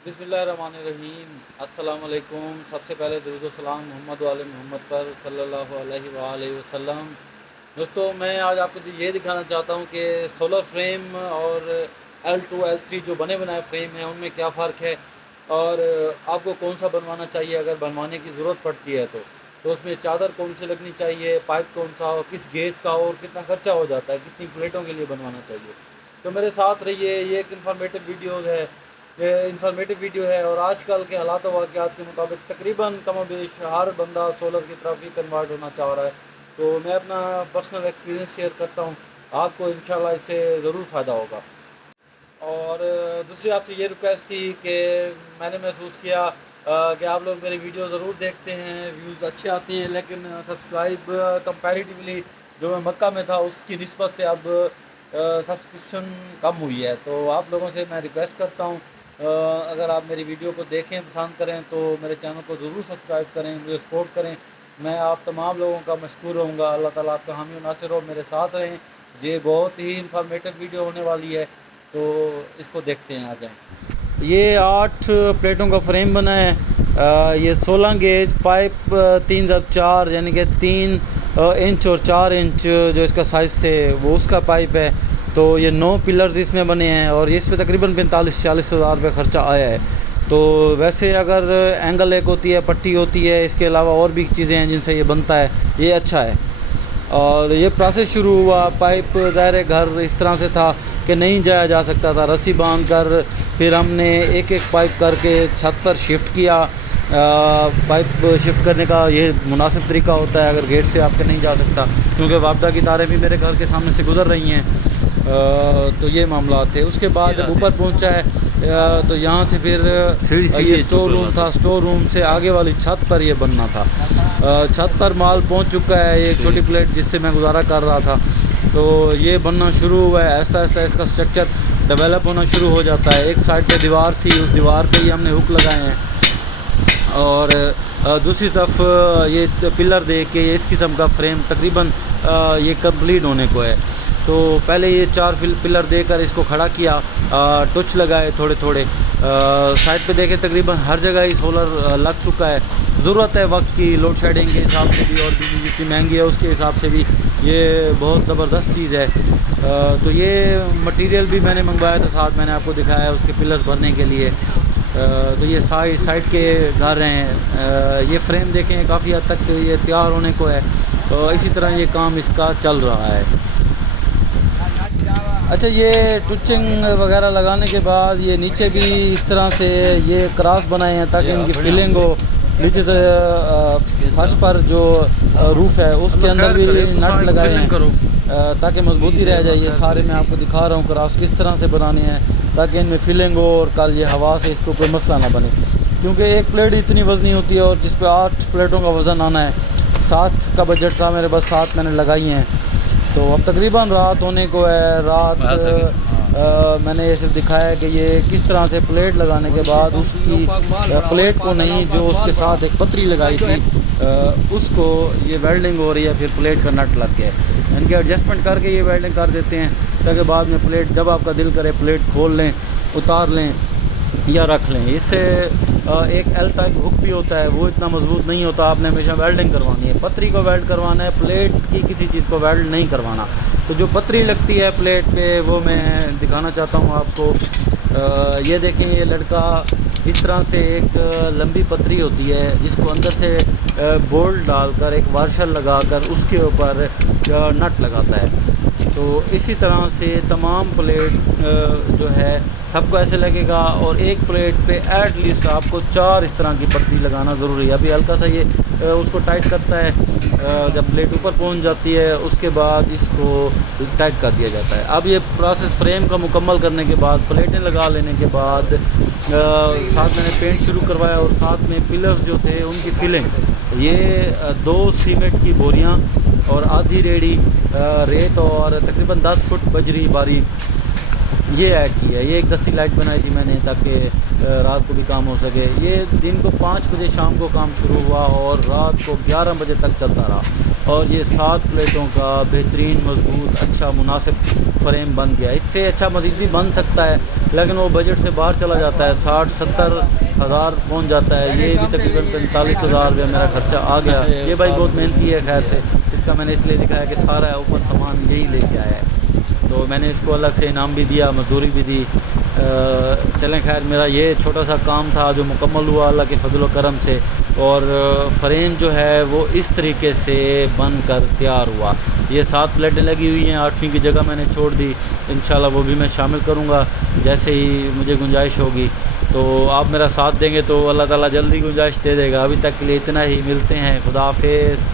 बिस्मिल्लाहिर्रहमानिर्रहीम। अस्सलाम वालेकुम। सबसे पहले दरूद व सलाम मोहम्मद वाले मोहम्मद पर सल्लल्लाहु अलैहि वसल्लम। दोस्तों, मैं आज आपको ये दिखाना चाहता हूँ कि सोलर फ्रेम और L2 L3 जो बने बनाए फ्रेम हैं उनमें क्या फ़र्क है और आपको कौन सा बनवाना चाहिए अगर बनवाने की ज़रूरत पड़ती है तो उसमें चादर कौन सी लगनी चाहिए, पाइप कौन सा हो, किस गेज का हो और कितना खर्चा हो जाता है, कितनी प्लेटों के लिए बनवाना चाहिए। तो मेरे साथ रहिए। ये एक इंफॉर्मेटिव वीडियो है और आजकल के हालात वाक़यात के मुताबिक तकरीबन कमोबेश हर बंदा सोलर की तरफ ही कन्वर्ट होना चाह रहा है। तो मैं अपना पर्सनल एक्सपीरियंस शेयर करता हूँ, आपको इंशाल्लाह इससे ज़रूर फ़ायदा होगा। और दूसरी आपसे ये रिक्वेस्ट थी कि मैंने महसूस किया कि आप लोग मेरी वीडियो ज़रूर देखते हैं, व्यूज़ अच्छे आते हैं, लेकिन सब्सक्राइब कंपैरेटिवली जो मैं मक्का में था उसकी निस्बत से अब सब्सक्रिप्शन कम हुई है। तो आप लोगों से मैं रिक्वेस्ट करता हूँ, अगर आप मेरी वीडियो को देखें, पसंद करें तो मेरे चैनल को ज़रूर सब्सक्राइब करें, मुझे सपोर्ट करें। मैं आप तमाम लोगों का मशकूर रहूँगा। अल्लाह ताला आपका हामी और नासिर हो, मेरे साथ रहें। ये बहुत ही इंफॉर्मेटिव वीडियो होने वाली है, तो इसको देखते हैं, आ जाएं। ये 8 प्लेटों का फ्रेम बना है। ये 16 गेज पाइप 3x4 यानी कि 3 इंच और 4 इंच जो इसका साइज़ थे वो उसका पाइप है। तो ये 9 पिलर्स इसमें बने हैं और ये इस पर तकरीबन 45-40 हज़ार रुपये ख़र्चा आया है। तो वैसे अगर एंगल एक होती है, पट्टी होती है, इसके अलावा और भी चीज़ें हैं जिनसे ये बनता है, ये अच्छा है। और ये प्रोसेस शुरू हुआ, पाइप ज़ाहिर घर इस तरह से था कि नहीं जाया जा सकता था, रस्सी बांध कर फिर हमने एक एक पाइप करके छत पर शिफ्ट किया। पाइप शिफ्ट करने का ये मुनासिब तरीका होता है अगर गेट से आपके नहीं जा सकता, क्योंकि वापडा की तारें भी मेरे घर के सामने से गुजर रही हैं। तो ये मामला थे। उसके बाद जब ऊपर पहुंचा है तो यहाँ से फिर ये स्टोर रूम था, स्टोर रूम से आगे वाली छत पर ये बनना था। छत पर माल पहुंच चुका है, एक छोटी प्लेट जिससे मैं गुजारा कर रहा था। तो ये बनना शुरू हुआ है, ऐसा ऐसा इसका स्ट्रक्चर डेवलप होना शुरू हो जाता है। एक साइड पे दीवार थी, उस दीवार पे ही हमने हुक लगाए हैं और दूसरी तरफ ये पिलर दे के इस किस्म का फ्रेम तकरीबन ये कंप्लीट होने को है। तो पहले ये 4 पिलर देकर इसको खड़ा किया, टुच लगाए थोड़े थोड़े। साइड पे देखें तकरीबन हर जगह ही सोलर लग चुका है। ज़रूरत है वक्त की, लोड शेडिंग के हिसाब से भी और बिजली जितनी महंगी है उसके हिसाब से भी ये बहुत ज़बरदस्त चीज़ है। तो ये मटेरियल भी मैंने मंगवाया था, साथ मैंने आपको दिखाया है उसके पिलर्स भरने के लिए। तो ये साइड के घर हैं। ये फ्रेम देखें काफ़ी हद तक ये तैयार होने को है। इसी तरह ये काम इसका चल रहा है। अच्छा, ये टुचिंग वगैरह लगाने के बाद ये नीचे भी इस तरह से ये क्रॉस बनाए हैं ताकि इनकी फिलिंग हो। नीचे से फर्श पर जो रूफ़ है उसके अंदर भी नट लगाए हैं ताकि मजबूती रह जाए। ये सारे मैं आपको दिखा रहा हूँ क्रॉस किस तरह से बनाने हैं ताकि इनमें फिलिंग हो और कल ये हवा से इसको कोई मसला ना बने, क्योंकि एक प्लेट इतनी वज़नी होती है और जिस पे 8 प्लेटों का वज़न आना है। 7 का बजट था मेरे पास, 7 मैंने लगाई हैं। तो अब तकरीबन रात होने को है। मैंने ये सिर्फ दिखाया है कि ये किस तरह से प्लेट लगाने के बाद उसकी प्लेट को नहीं, जो उसके साथ एक पतरी लगाई थी उसको ये वेल्डिंग हो रही है, फिर प्लेट का नट लग गया है। इनके एडजस्टमेंट करके ये वेल्डिंग कर देते हैं ताकि बाद में प्लेट जब आपका दिल करे प्लेट खोल लें, उतार लें या रख लें। इससे एक एल टाइप हुक भी होता है, वो इतना मजबूत नहीं होता। आपने हमेशा वेल्डिंग करवानी है, पतरी को वेल्ड करवाना है, प्लेट की किसी चीज़ को वेल्ड नहीं करवाना। तो जो पतरी लगती है प्लेट पे वो मैं दिखाना चाहता हूँ आपको। ये देखें, ये लड़का इस तरह से एक लंबी पतरी होती है जिसको अंदर से बोल्ट डालकर एक वाशर लगाकर उसके ऊपर नट लगाता है। तो इसी तरह से तमाम प्लेट जो है सबको ऐसे लगेगा और एक प्लेट पे एट लीस्ट आपको 4 इस तरह की पतरी लगाना ज़रूरी है। अभी हल्का सा ये उसको टाइट करता है, जब प्लेट ऊपर पहुंच जाती है उसके बाद इसको टाइट कर दिया जाता है। अब ये प्रोसेस फ्रेम का मुकम्मल करने के बाद, प्लेटें लगा लेने के बाद साथ मैंने पेंट शुरू करवाया और साथ में पिलर्स जो थे उनकी फिलिंग। ये 2 सीमेंट की बोरियां और आधी रेडी रेत और तकरीबन 10 फुट बजरी बारीक, یہ ایڈ کی ہے. یہ ایک دستی لائٹ بنائی تھی میں نے تاکہ رات کو بھی کام ہو سکے. یہ دن کو 5 بجے شام کو کام شروع ہوا اور رات کو 11 بجے تک چلتا رہا, اور یہ 7 پلیٹوں کا بہترین مضبوط اچھا مناسب فریم بن گیا. اس سے اچھا مزید بھی بن سکتا ہے لیکن وہ بجٹ سے باہر چلا جاتا ہے, 60-70 ہزار پہنچ جاتا ہے. یہ بھی تقریباً 45,000 روپیہ میرا خرچہ آ گیا. یہ بھائی بہت محنتی ہے, خیر سے اس کا میں نے اس لیے دکھایا کہ سارا اوپن سامان یہی لے کے آیا ہے, تو میں نے اس کو الگ سے انعام بھی دیا, مزدوری بھی دی. چلیں خیر, میرا یہ چھوٹا سا کام تھا جو مکمل ہوا اللہ کے فضل و کرم سے, اور فریم جو ہے وہ اس طریقے سے بن کر تیار ہوا. یہ 7 پلیٹیں لگی ہوئی ہیں, 8ویں کی جگہ میں نے چھوڑ دی, انشاءاللہ وہ بھی میں شامل کروں گا جیسے ہی مجھے گنجائش ہوگی. تو آپ میرا ساتھ دیں گے تو اللہ تعالیٰ جلدی گنجائش دے دے گا. ابھی تک کے لیے اتنا ہی, ملتے ہیں, خدا حافظ.